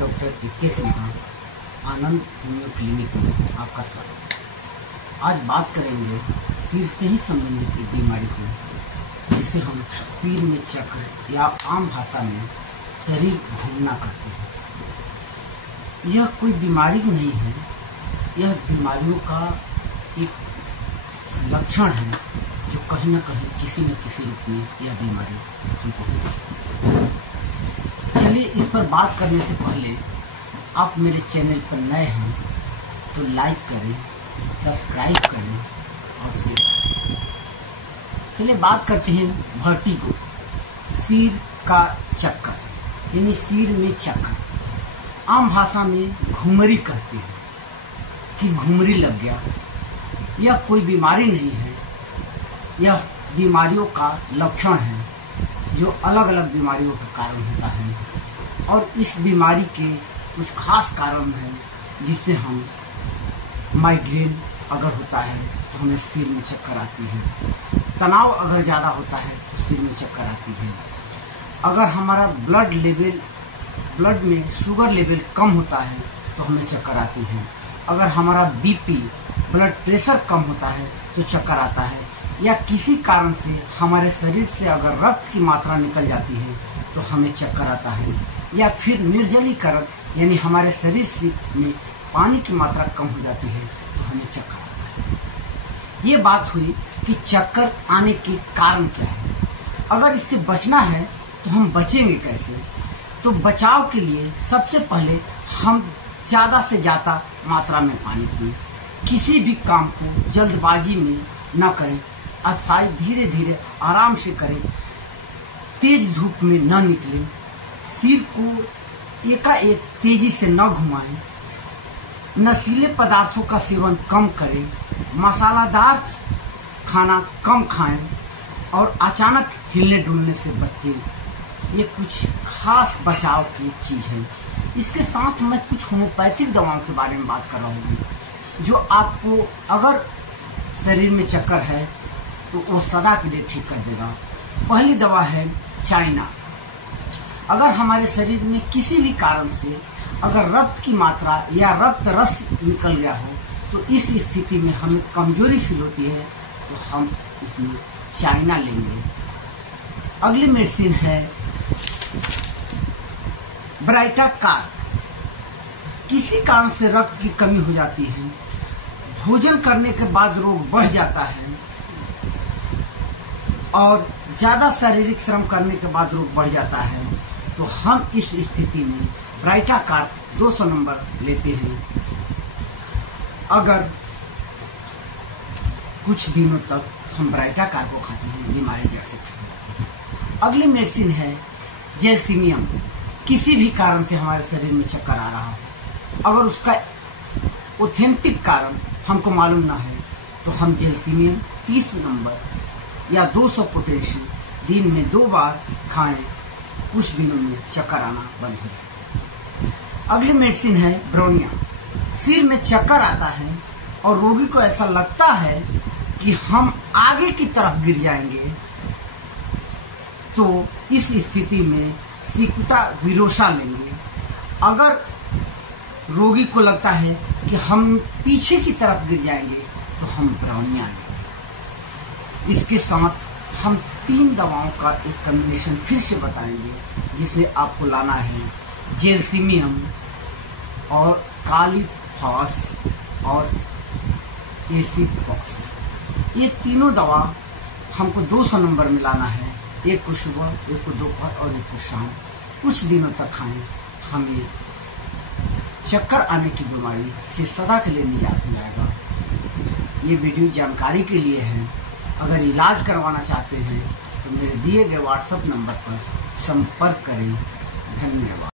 Doctor के सिन्हा आनंद homeo clinic में आपका स्वागत है। आज बात करेंगे सिर से ही संबंधित एक बीमारी को, जिसे हम सिर में चक्र या आम भाषा में शरीर घूमना कहते हैं। यह कोई बीमारी नहीं है, यह बीमारियों का एक लक्षण है जो कहीं न कहीं किसी न किसी रूप में यह बीमारी हमको होती है। चलिए, इस पर बात करने से पहले आप मेरे चैनल पर नए हैं तो लाइक करें, सब्सक्राइब करें और शेयर करें। चलिए बात करते हैं वर्टिगो, सिर का चक्कर यानी सिर में चक्कर। आम भाषा में घुमरी कहते हैं कि घुमरी लग गया। यह कोई बीमारी नहीं है, यह बीमारियों का लक्षण है जो अलग अलग बीमारियों का कारण होता है। और इस बीमारी के कुछ खास कारण हैं जिससे हम माइग्रेन अगर होता है तो हमें सिर में चक्कर आती है, तनाव अगर ज़्यादा होता है तो सिर में चक्कर आती है, अगर हमारा ब्लड में शुगर लेवल कम होता है तो हमें चक्कर आती है, अगर हमारा बीपी ब्लड प्रेशर कम होता है तो चक्कर आता है, या किसी कारण से हमारे शरीर से अगर रक्त की मात्रा निकल जाती है तो हमें चक्कर आता है, या फिर निर्जलीकरण यानी हमारे शरीर से में पानी की मात्रा कम हो जाती है तो हमें चक्कर आता है। ये बात हुई कि चक्कर आने के कारण क्या है। अगर इससे बचना है तो हम बचेंगे कैसे? तो बचाव के लिए सबसे पहले हम ज़्यादा से ज़्यादा मात्रा में पानी पिए, किसी भी काम को जल्दबाजी में न करें, आसानी धीरे धीरे आराम से करें, तेज धूप में न निकलें, सिर को एकाएक तेजी से न घुमाएं, नशीले पदार्थों का सेवन कम करें, मसालादार खाना कम खाएं और अचानक हिलने डुलने से बचें। ये कुछ खास बचाव की चीज़ है। इसके साथ मैं कुछ होम्योपैथिक दवाओं के बारे में बात कर रहा हूँ जो आपको अगर शरीर में चक्कर है तो वो सदा के लिए ठीक कर देगा। पहली दवा है चाइना। अगर हमारे शरीर में किसी भी कारण से अगर रक्त की मात्रा या रक्त रस निकल गया हो तो इस स्थिति में हमें कमजोरी फील होती है तो हम इसमें चाइना लेंगे। अगली मेडिसिन है ब्राइटाकार। किसी कारण से रक्त की कमी हो जाती है, भोजन करने के बाद रोग बढ़ जाता है और ज़्यादा शारीरिक श्रम करने के बाद रोग बढ़ जाता है, तो हम इस स्थिति में ब्राइटाकार 200 नंबर लेते हैं। अगर कुछ दिनों तक हम ब्राइटाकार को खाते हैं, बीमारी जड़ से ठीक होती है। अगली मेडिसिन है जेलसीमियम। किसी भी कारण से हमारे शरीर में चक्कर आ रहा हो, अगर उसका ऑथेंटिक कारण हमको मालूम ना है तो हम जेलसीमियम 30 नंबर या 200 पोटेशियम दिन में 2 बार खाएं, कुछ दिनों में चक्कर आना बंद हो जाए। अगली मेडिसिन है ब्रोनिया। सिर में चक्कर आता है और रोगी को ऐसा लगता है कि हम आगे की तरफ गिर जाएंगे, तो इस स्थिति में सिकुटा विरोसा लेंगे। अगर रोगी को लगता है कि हम पीछे की तरफ गिर जाएंगे तो हम ब्रोनिया लेंगे। इसके साथ हम 3 दवाओं का एक कॉम्बिनेशन फिर से बताएंगे, जिसमें आपको लाना है जेलसीमियम और कालीफॉस और एसिफॉस। ये तीनों दवा हमको 200 नंबर में लाना है, एक को सुबह, एक को दोपहर और एक को शाम। कुछ दिनों तक खाएं, हमें चक्कर आने की बीमारी से सदा के लिए निजात हो जाएगा। ये वीडियो जानकारी के लिए है। अगर इलाज करवाना चाहते हैं तो मेरे दिए गए व्हाट्सएप नंबर पर संपर्क करें। धन्यवाद।